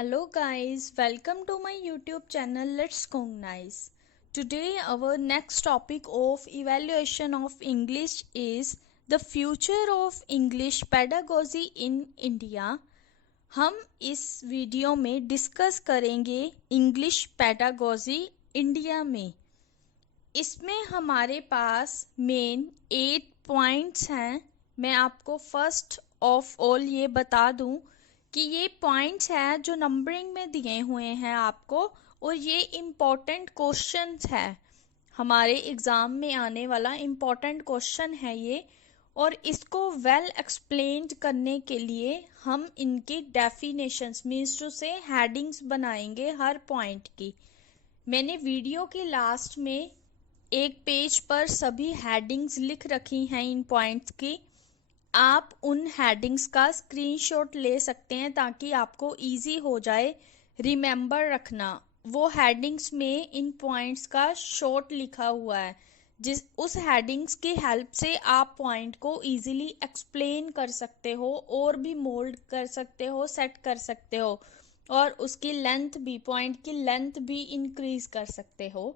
Hello guys, welcome to my YouTube channel Let's Cognize. Today our next topic of evaluation of English is the future of English pedagogy in India. हम इस video में discuss करेंगे English pedagogy India में। इसमें हमारे पास main 8 points हैं। मैं आपको फर्स्ट ऑफ ऑल ये बता दूं कि ये पॉइंट्स हैं जो नंबरिंग में दिए हुए हैं आपको, और ये इम्पोर्टेंट क्वेश्चंस है, हमारे एग्ज़ाम में आने वाला इम्पोर्टेंट क्वेश्चन है ये। और इसको वेल एक्सप्लेन्ड करने के लिए हम इनकी डेफिनेशंस मीन्स टू से हेडिंग्स बनाएंगे हर पॉइंट की। मैंने वीडियो के लास्ट में एक पेज पर सभी हेडिंग्स लिख रखी हैं इन पॉइंट्स की। आप उन हेडिंग्स का स्क्रीनशॉट ले सकते हैं ताकि आपको इजी हो जाए रिमेंबर रखना। वो हेडिंग्स में इन पॉइंट्स का शॉर्ट लिखा हुआ है, जिस उस हेडिंग्स की हेल्प से आप पॉइंट को इजीली एक्सप्लेन कर सकते हो और भी मोल्ड कर सकते हो, सेट कर सकते हो, और उसकी लेंथ भी, पॉइंट की लेंथ भी इंक्रीज कर सकते हो।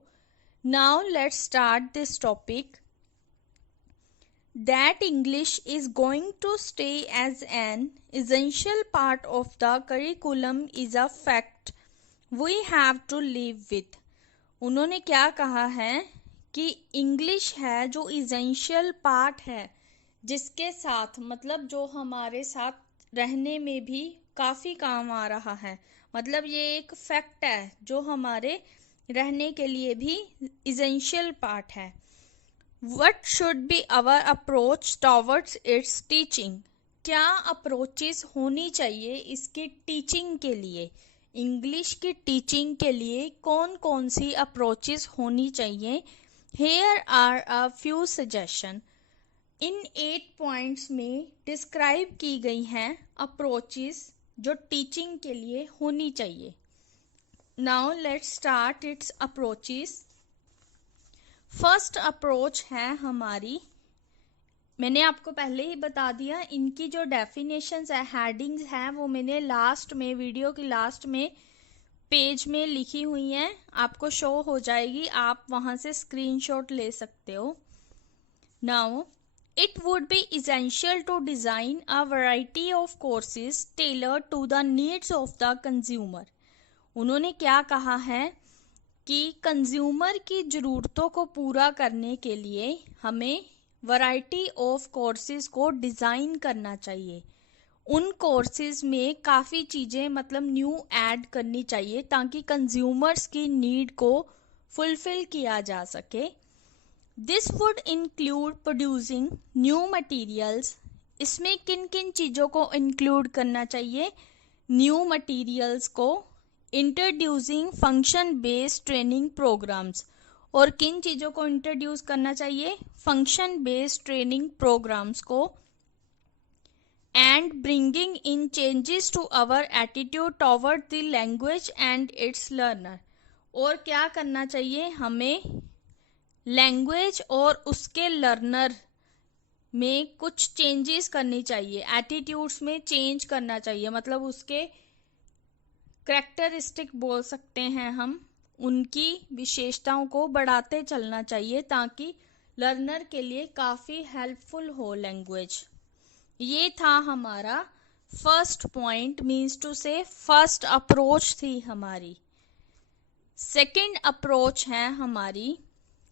Now let's start this topic. That English is going to stay as an essential part of the curriculum is a fact we have to live with. उन्होंने क्या कहा है कि इंग्लिश है जो इसेंशियल पार्ट है, जिसके साथ मतलब जो हमारे साथ रहने में भी काफ़ी काम आ रहा है। मतलब ये एक फैक्ट है जो हमारे रहने के लिए भी इसेंशियल पार्ट है। What should be our approach towards its teaching? क्या अप्रोचेस होनी चाहिए इसकी टीचिंग के लिए? इंग्लिश की टीचिंग के लिए कौन कौन सी अप्रोचेस होनी चाहिए? Here are a few suggestion. In 8 points में डिस्क्राइब की गई हैं अप्रोचेस जो टीचिंग के लिए होनी चाहिए। Now let's start its approaches. First approach है हमारी, मैंने आपको पहले ही बता दिया, इनकी जो डेफिनेशंस है, हेडिंग्स हैं, वो मैंने लास्ट में, वीडियो की लास्ट में पेज में लिखी हुई हैं, आपको शो हो जाएगी, आप वहां से स्क्रीनशॉट ले सकते हो। Now it would be essential to design a variety of courses tailored to the needs of the consumer. उन्होंने क्या कहा है कि कंज्यूमर की ज़रूरतों को पूरा करने के लिए हमें वैरायटी ऑफ कोर्सेज को डिज़ाइन करना चाहिए। उन कोर्सेज में काफ़ी चीज़ें मतलब न्यू ऐड करनी चाहिए ताकि कंज्यूमर्स की नीड को फुलफिल किया जा सके। This would include producing new materials. इसमें किन किन चीज़ों को इंक्लूड करना चाहिए? न्यू मटीरियल्स को, introducing function based training programmes, और किन चीज़ों को इंट्रोड्यूस करना चाहिए? फंक्शन बेस्ड ट्रेनिंग प्रोग्राम्स को। And bringing in changes to our attitude toward the language and its learner. और क्या करना चाहिए? हमें लैंग्वेज और उसके लर्नर में कुछ चेंजेस करनी चाहिए, एटीट्यूड्स में चेंज करना चाहिए, मतलब उसके कैरेक्टरिस्टिक बोल सकते हैं हम, उनकी विशेषताओं को बढ़ाते चलना चाहिए ताकि लर्नर के लिए काफ़ी हेल्पफुल हो लैंग्वेज। ये था हमारा first point, means to say first approach थी हमारी। सेकंड अप्रोच है हमारी,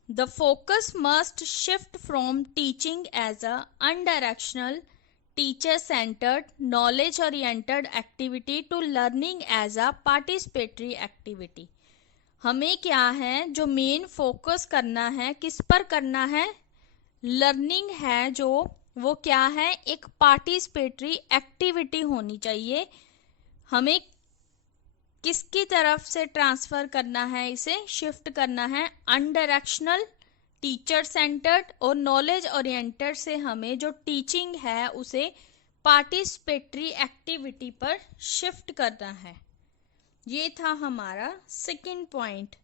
the focus must shift from teaching as a unidirectional teacher centred knowledge oriented activity to learning as a participatory activity. हमें क्या है जो मेन फोकस करना है, किस पर करना है? लर्निंग है जो, वो क्या है? एक पार्टिसिपेटरी एक्टिविटी होनी चाहिए। हमें किसकी तरफ से ट्रांसफर करना है, इसे शिफ्ट करना है? अनडायरेक्शनल टीचर सेंटर्ड और नॉलेज ओरिएंटेड से हमें जो टीचिंग है उसे पार्टिसिपेटरी एक्टिविटी पर शिफ्ट करना है। ये था हमारा सेकंड पॉइंट।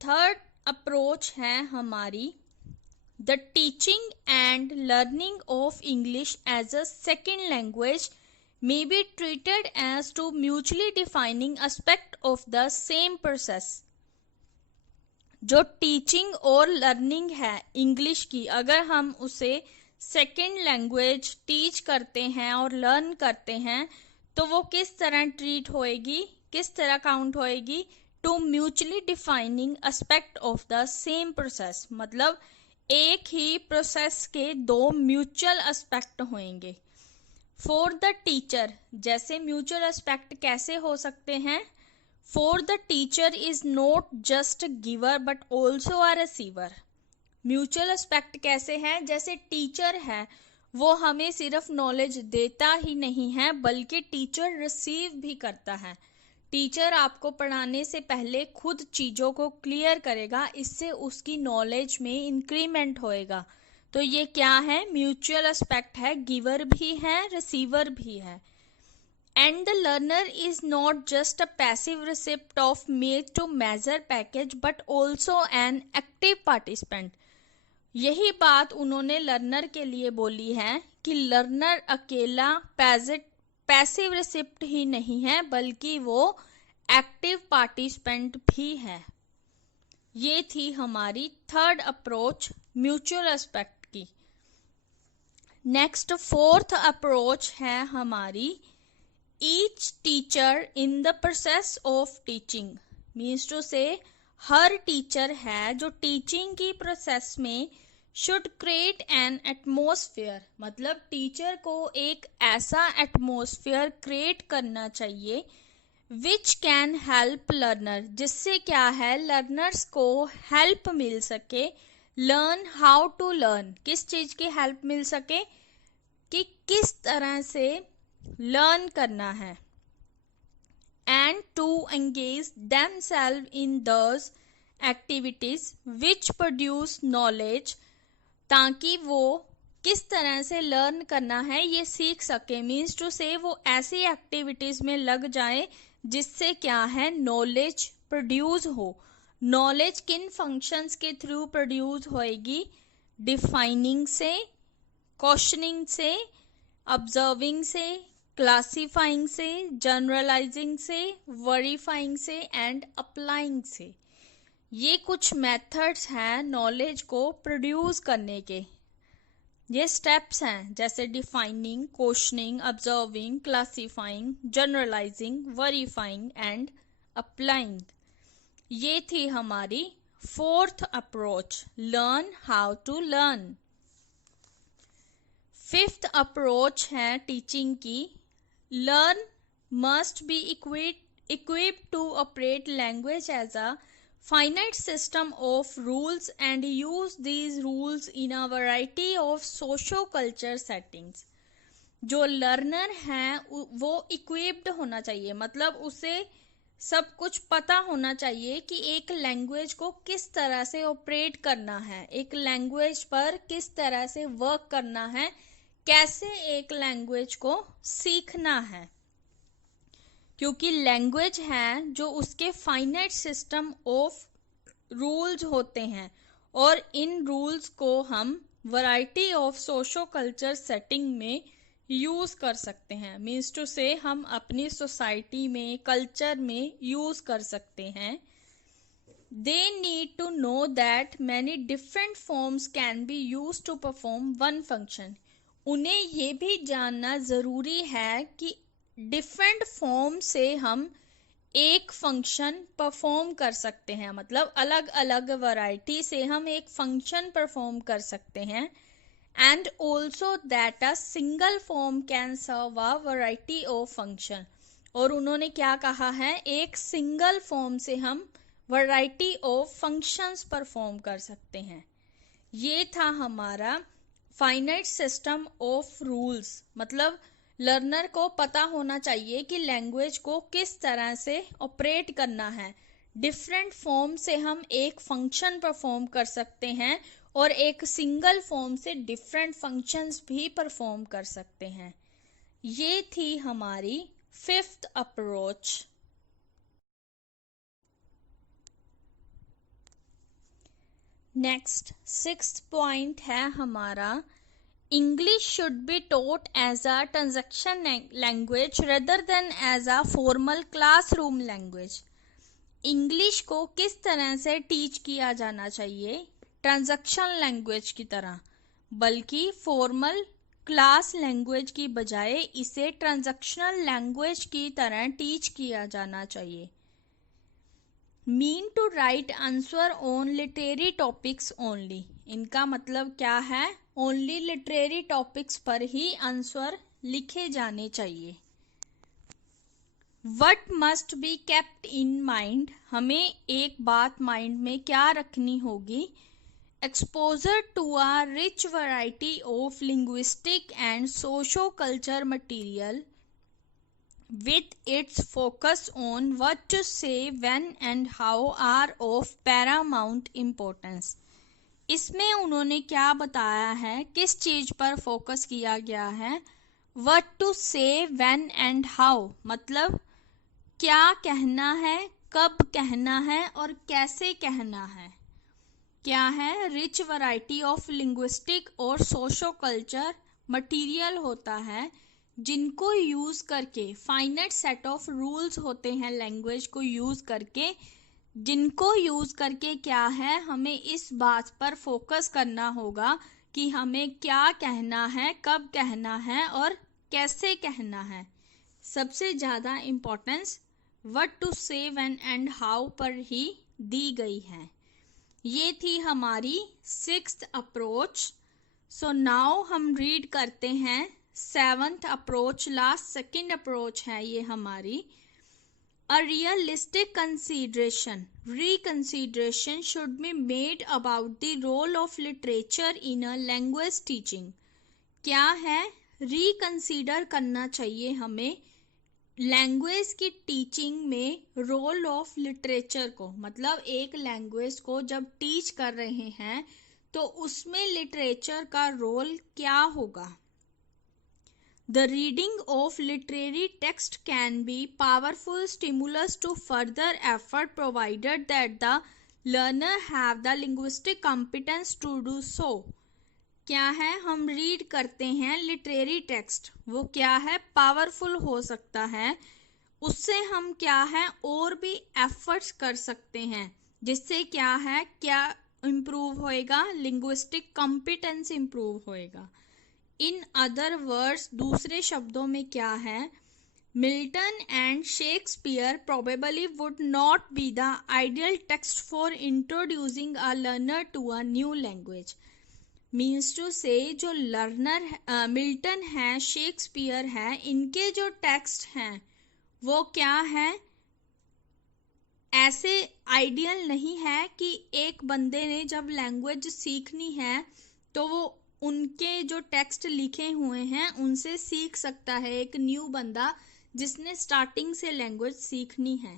थर्ड अप्रोच है हमारी, the teaching and learning of English as a second language may be treated as two mutually defining aspect of the same process. जो टीचिंग और लर्निंग है इंग्लिश की, अगर हम उसे सेकेंड लैंग्वेज टीच करते हैं और लर्न करते हैं तो वो किस तरह ट्रीट होएगी, किस तरह काउंट होएगी? Two mutually defining aspect of the same process, मतलब एक ही प्रोसेस के दो म्यूचुअल एस्पेक्ट होंगे. फॉर द टीचर, जैसे म्यूचुअल एस्पेक्ट कैसे हो सकते हैं? For the teacher is not just giver but also a receiver. Mutual aspect कैसे है? जैसे टीचर है वो हमें सिर्फ नॉलेज देता ही नहीं है बल्कि टीचर रिसीव भी करता है. टीचर आपको पढ़ाने से पहले खुद चीज़ों को क्लियर करेगा, इससे उसकी नॉलेज में इंक्रीमेंट होएगा. तो ये क्या है? म्यूचुअल एस्पेक्ट है, गिवर भी है रिसीवर भी है. And the learner is not just a passive recipient of made to measure package but also an active participant. यही बात उन्होंने लर्नर के लिए बोली है कि लर्नर अकेला पैसिव रिसिप्ट ही नहीं है बल्कि वो एक्टिव पार्टिसिपेंट भी है. ये थी हमारी थर्ड अप्रोच म्यूचुअल एस्पेक्ट की. नेक्स्ट फोर्थ अप्रोच है हमारी each teacher in the process of teaching. means to say her teacher है जो टीचिंग की प्रोसेस में should create an atmosphere, मतलब टीचर को एक ऐसा एटमोसफियर क्रिएट करना चाहिए which can help learner, जिससे क्या है लर्नर्स को हेल्प मिल सके. learn how to learn, किस चीज की हेल्प मिल सके? कि किस तरह से लर्न करना है. And to engage themselves in those activities which produce knowledge, ताकि वो किस तरह से लर्न करना है ये सीख सके. मीन्स टू से वो ऐसी एक्टिविटीज में लग जाए जिससे क्या है नॉलेज प्रोड्यूस हो. नॉलेज किन फंक्शंस के थ्रू प्रोड्यूस होएगी? डिफाइनिंग से, क्वेश्चनिंग से, ऑब्जर्विंग से, क्लासीफाइंग से, जनरलाइजिंग से, वेरीफाइंग से एंड अप्लाइंग से. ये कुछ मेथड्स हैं नॉलेज को प्रोड्यूस करने के. ये स्टेप्स हैं जैसे defining, questioning, observing, classifying, generalising, verifying and applying. ये थी हमारी fourth approach, learn how to learn. Fifth approach है टीचिंग की, learn must be equipped to operate language as a finite system of rules and use these rules in a variety of socio-culture settings. जो learner है वो equipped होना चाहिए, मतलब उसे सब कुछ पता होना चाहिए कि एक लैंग्वेज को किस तरह से ऑपरेट करना है, एक लैंग्वेज पर किस तरह से वर्क करना है, कैसे एक लैंग्वेज को सीखना है. क्योंकि लैंग्वेज है जो उसके फाइनाइट सिस्टम ऑफ रूल्स होते हैं और इन रूल्स को हम variety of socio culture setting में यूज कर सकते हैं. मीन्स टू से हम अपनी सोसाइटी में, कल्चर में यूज कर सकते हैं. They need to know that many different forms can be use to perform one function. उन्हें ये भी जानना जरूरी है कि डिफरेंट फॉर्म से हम एक फंक्शन परफॉर्म कर सकते हैं, मतलब अलग अलग वैरायटी से हम एक फंक्शन परफॉर्म कर सकते हैं. And also that a single form can serve a variety of function. और उन्होंने क्या कहा है? एक सिंगल फॉर्म से हम वैरायटी ऑफ फंक्शंस परफॉर्म कर सकते हैं. ये था हमारा फाइनाइट सिस्टम ऑफ रूल्स, मतलब लर्नर को पता होना चाहिए कि लैंग्वेज को किस तरह से ऑपरेट करना है. डिफरेंट फॉर्म से हम एक फंक्शन परफॉर्म कर सकते हैं और एक सिंगल फॉर्म से डिफरेंट फंक्शंस भी परफॉर्म कर सकते हैं. ये थी हमारी fifth approach. Next sixth point है हमारा English should be taught as a transaction language rather than as a formal classroom language. English को किस तरह से टीच किया जाना चाहिए? ट्रांजैक्शन लैंग्वेज की तरह, बल्कि फॉर्मल क्लास लैंग्वेज की बजाय इसे ट्रांजैक्शनल लैंग्वेज की तरह टीच किया जाना चाहिए. Mean to write answer on literary topics only. इनका मतलब क्या है? ओनली लिटरेरी टॉपिक्स पर ही आंसर लिखे जाने चाहिए. What must be kept in mind. हमें एक बात माइंड में क्या रखनी होगी? Exposure to a rich variety of linguistic and socio culture material with its focus on what to say when and how are of paramount importance. इसमें उन्होंने क्या बताया है? किस चीज पर फोकस किया गया है? what to say when and how मतलब क्या कहना है, कब कहना है और कैसे कहना है. क्या है? रिच वैरायटी ऑफ लिंग्विस्टिक और सोशो कल्चर मटीरियल होता है जिनको यूज करके, फाइनाइट सेट ऑफ रूल्स होते हैं लैंग्वेज को यूज करके, जिनको यूज करके क्या है, हमें इस बात पर फोकस करना होगा कि हमें क्या कहना है, कब कहना है और कैसे कहना है. सबसे ज्यादा इम्पोर्टेंस व्हाट टू से व्हेन एंड हाउ पर ही दी गई है. ये थी हमारी 6th अप्रोच. सो नाउ हम रीड करते हैं 7th approach. Last 2nd approach है ये हमारी. A realistic consideration, reconsideration should be made about the role of literature in a language teaching. क्या है? रिकंसीडर करना चाहिए हमें लैंग्वेज की टीचिंग में रोल ऑफ लिटरेचर को. मतलब एक लैंग्वेज को जब टीच कर रहे हैं तो उसमें लिटरेचर का रोल क्या होगा. The reading of literary text can be powerful stimulus to further effort provided that the learner have the linguistic competence to do so. क्या है? हम रीड करते हैं लिटरेरी टेक्स्ट, वो क्या है? पावरफुल हो सकता है. उससे हम क्या है और भी एफर्ट्स कर सकते हैं जिससे क्या है, क्या इम्प्रूव होएगा? लिंग्विस्टिक कॉम्पिटेंस इम्प्रूव होएगा. इन अदर वर्ड्स, दूसरे शब्दों में क्या है? Milton and Shakespeare probably would not be the ideal text for introducing a learner to a new language. Means to say जो लर्नर मिल्टन है, शेक्सपियर है, इनके जो टेक्स्ट हैं वो क्या है? ऐसे आइडियल नहीं है कि एक बंदे ने जब लैंग्वेज सीखनी है तो वो उनके जो टेक्स्ट लिखे हुए हैं उनसे सीख सकता है एक न्यू बंदा जिसने स्टार्टिंग से लैंग्वेज सीखनी है.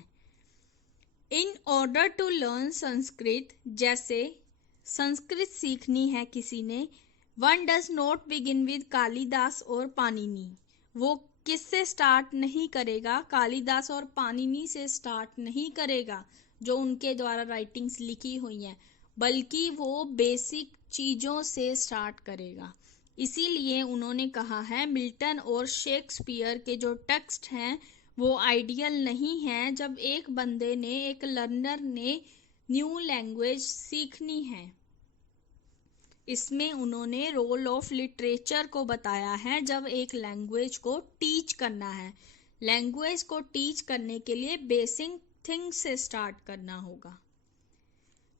In order to learn Sanskrit, जैसे संस्कृत सीखनी है किसी ने, one does not begin with Kalidas और पाणिनि. वो किससे स्टार्ट नहीं करेगा? कालिदास और पाणिनि से स्टार्ट नहीं करेगा जो उनके द्वारा राइटिंग्स लिखी हुई हैं, बल्कि वो बेसिक चीज़ों से स्टार्ट करेगा. इसीलिए उन्होंने कहा है मिल्टन और शेक्सपियर के जो टेक्स्ट हैं वो आइडियल नहीं है जब एक बंदे ने, एक लर्नर ने न्यू लैंग्वेज सीखनी है. इसमें उन्होंने रोल ऑफ लिटरेचर को बताया है जब एक लैंग्वेज को टीच करना है. लैंग्वेज को टीच करने के लिए बेसिक थिंग से स्टार्ट करना होगा.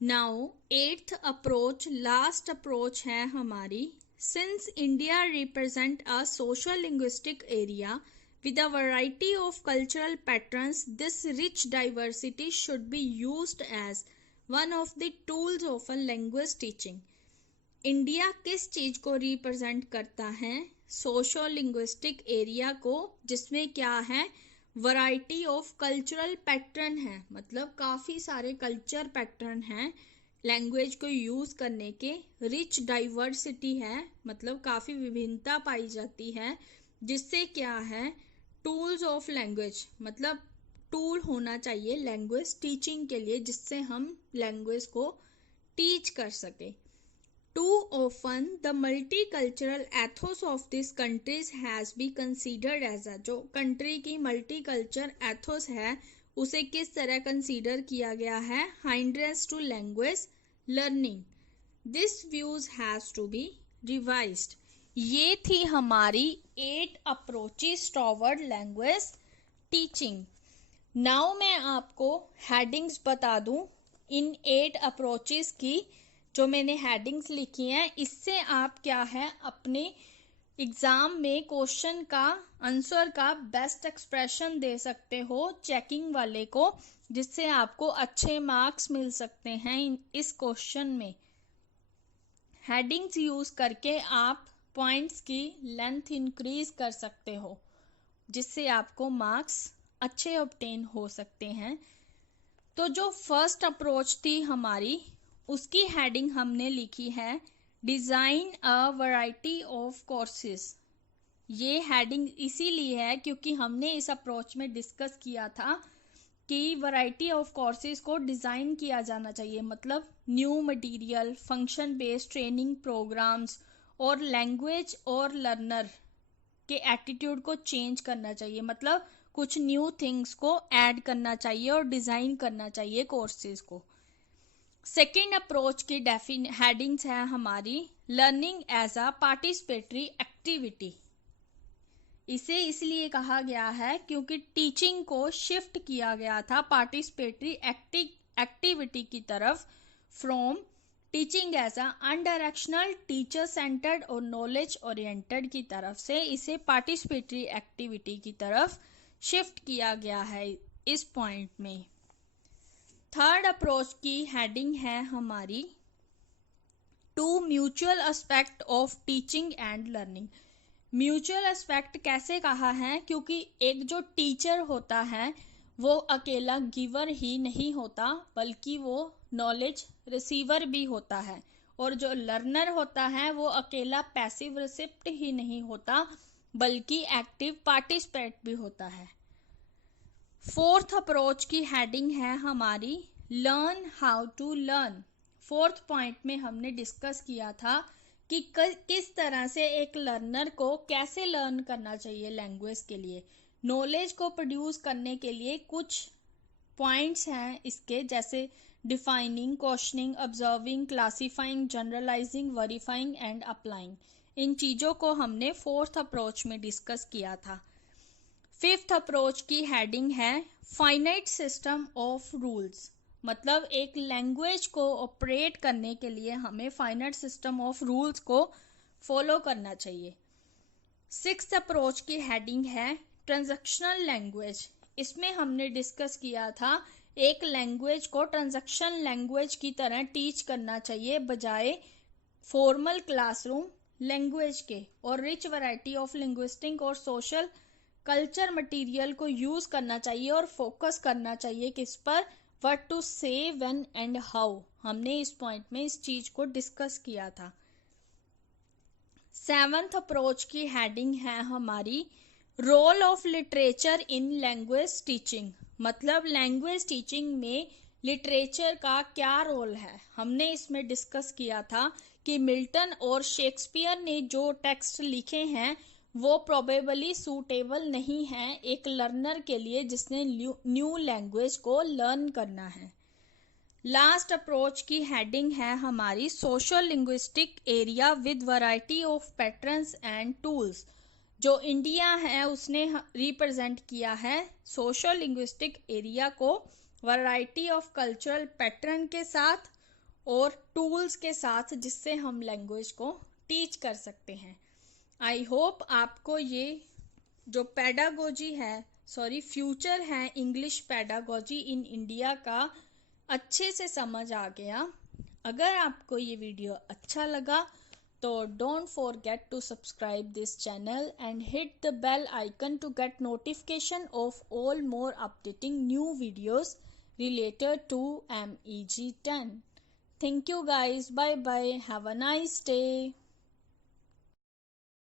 Now 8th approach, last approach है हमारी. Since India represent a social linguistic area with a variety of cultural patterns, this rich diversity should be used as one of the tools of a language teaching. India किस चीज को represent करता है? Socio linguistic area को, जिसमें क्या है? Variety of cultural pattern है. मतलब काफ़ी सारे कल्चर पैटर्न हैं लैंग्वेज को यूज़ करने के. रिच डाइवर्सिटी है, मतलब काफ़ी विभिन्नता पाई जाती है, जिससे क्या है? टूल्स ऑफ लैंग्वेज, मतलब टूल होना चाहिए लैंग्वेज टीचिंग के लिए जिससे हम लैंग्वेज को टीच कर सके. Too often the multicultural ethos of these countries has been considered as a, जो कंट्री की मल्टीकल्चर एथोस है उसे किस तरह कंसीडर किया गया है, hindrance to language learning. This views has to be revised. ये थी हमारी 8 approaches toward language teaching. Now मैं आपको हेडिंग्स बता दूं इन 8 अप्रोचेस की, जो मैंने हेडिंग्स लिखी हैं. इससे आप क्या है अपने एग्जाम में क्वेश्चन का आंसर का बेस्ट एक्सप्रेशन दे सकते हो चेकिंग वाले को, जिससे आपको अच्छे मार्क्स मिल सकते हैं इस क्वेश्चन में. हेडिंग्स यूज करके आप पॉइंट्स की लेंथ इंक्रीज कर सकते हो, जिससे आपको मार्क्स अच्छे ऑब्टेन हो सकते हैं. तो जो फर्स्ट अप्रोच थी हमारी, उसकी हेडिंग हमने लिखी है design a variety of courses. ये हेडिंग इसीलिए है क्योंकि हमने इस अप्रोच में डिस्कस किया था कि वैरायटी ऑफ कोर्सेज को डिज़ाइन किया जाना चाहिए. मतलब new material, function based training programmes और लैंग्वेज और लर्नर के एटीट्यूड को चेंज करना चाहिए. मतलब कुछ न्यू थिंग्स को ऐड करना चाहिए और डिज़ाइन करना चाहिए कोर्सेज को. सेकेंड अप्रोच की हेडिंग्स है हमारी learning as a participatory activity. इसे इसलिए कहा गया है क्योंकि टीचिंग को शिफ्ट किया गया था पार्टिसिपेटरी एक्टिविटी की तरफ from teaching as a unidirectional teacher centred और नॉलेज ओरिएंटेड की तरफ से इसे पार्टिसिपेटरी एक्टिविटी की तरफ शिफ्ट किया गया है इस पॉइंट में. थर्ड अप्रोच की हेडिंग है हमारी two mutual aspect of teaching and learning. Mutual aspect कैसे कहा है, क्योंकि एक जो टीचर होता है वो अकेला गिवर ही नहीं होता, बल्कि वो नॉलेज रिसीवर भी होता है. और जो लर्नर होता है वो अकेला पैसिव रिसिप्ट ही नहीं होता, बल्कि एक्टिव पार्टिसिपेट भी होता है. फोर्थ अप्रोच की हेडिंग है हमारी learn how to learn. Fourth point में हमने डिस्कस किया था कि किस तरह से एक लर्नर को कैसे लर्न करना चाहिए लैंग्वेज के लिए. नॉलेज को प्रोड्यूस करने के लिए कुछ पॉइंट्स हैं इसके, जैसे defining, questioning, observing, classifying, generalising, verifying and applying. इन चीज़ों को हमने फोर्थ अप्रोच में डिस्कस किया था. फिफ्थ अप्रोच की हेडिंग है फाइनाइट सिस्टम ऑफ रूल्स. मतलब एक लैंग्वेज को ऑपरेट करने के लिए हमें फाइनाइट सिस्टम ऑफ रूल्स को फॉलो करना चाहिए. सिक्स्थ अप्रोच की हेडिंग है ट्रांजैक्शनल लैंग्वेज. इसमें हमने डिस्कस किया था एक लैंग्वेज को ट्रांजैक्शन लैंग्वेज की तरह टीच करना चाहिए बजाय फॉर्मल क्लासरूम लैंग्वेज के, और रिच वैरायटी ऑफ लिंग्विस्टिक और सोशल कल्चर मटेरियल को यूज करना चाहिए और फोकस करना चाहिए किस पर, व्हाट टू से, व्हेन एंड हाउ. हमने इस पॉइंट में इस चीज को डिस्कस किया था. सेवंथ अप्रोच की हेडिंग है हमारी role of literature in language teaching. मतलब लैंग्वेज टीचिंग में लिटरेचर का क्या रोल है. हमने इसमें डिस्कस किया था कि मिल्टन और शेक्सपियर ने जो टेक्स्ट लिखे हैं वो प्रोबेबली सूटेबल नहीं है एक लर्नर के लिए जिसने न्यू लैंग्वेज को लर्न करना है. लास्ट अप्रोच की हेडिंग है हमारी social linguistic area with variety of patterns and tools. जो इंडिया है उसने रिप्रेजेंट किया है सोशल लिंग्विस्टिक एरिया को वैरायटी ऑफ कल्चरल पैटर्न के साथ और टूल्स के साथ, जिससे हम लैंग्वेज को टीच कर सकते हैं. आई होप आपको ये जो पेडागोजी है, फ्यूचर है इंग्लिश पेडागोजी इन इंडिया का अच्छे से समझ आ गया. अगर आपको ये वीडियो अच्छा लगा तो don't forget to subscribe this channel and hit the bell icon to get notification of all more updating new videos related to MEG 10. Thank you guys. Bye bye. Have a nice day.